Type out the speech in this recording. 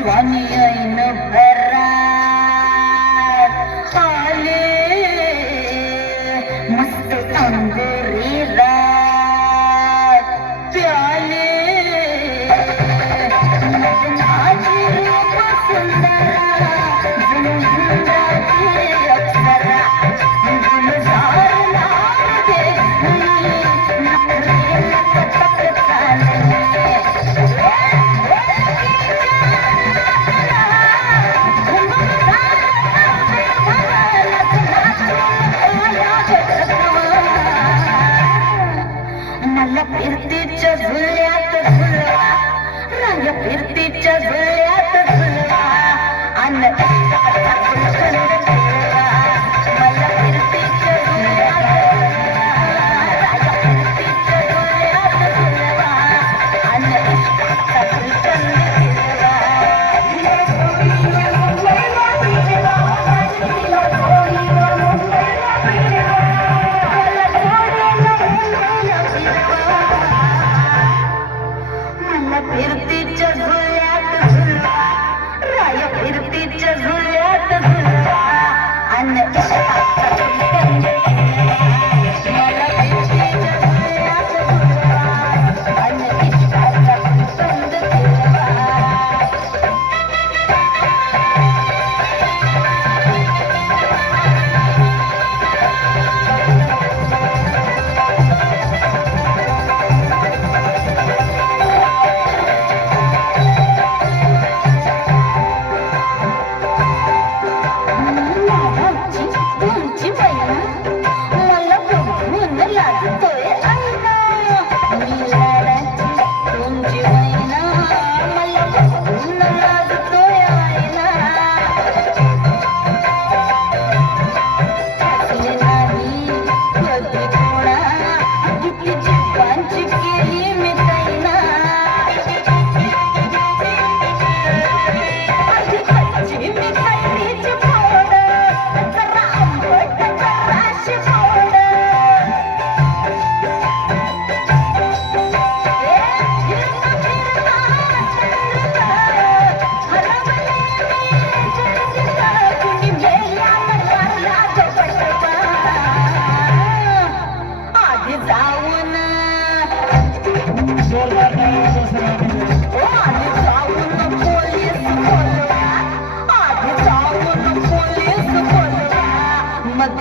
श्वानी ऐन भरात आले मस्त अंगोरी रात प्याले मदनाची रूप सुंदरा गुलगुलाची अप्सरा गुलजार लागे नखरे लटकत चालले मला फिरतीच्या झुल्यात झुलवा रंग फिरतीच्या झुल्यात झुलवा अन्न इष्टाचा गुलकंद खेळवा मला फिरतीच्या झुल्यात झुलवा रंग फिरतीच्या झुल्यात झुलवा अन्न इष्टाचा गुलकंद फिरतीच्या झुल्यात झुलवा राय फिरतीच्या झुल्यात झुलवा अन्न इष्टाचा गुलकंद मला फिरतीच्या झुल्यात झुलवा अन्न इष्टाचा गुलकंद खेळवा मग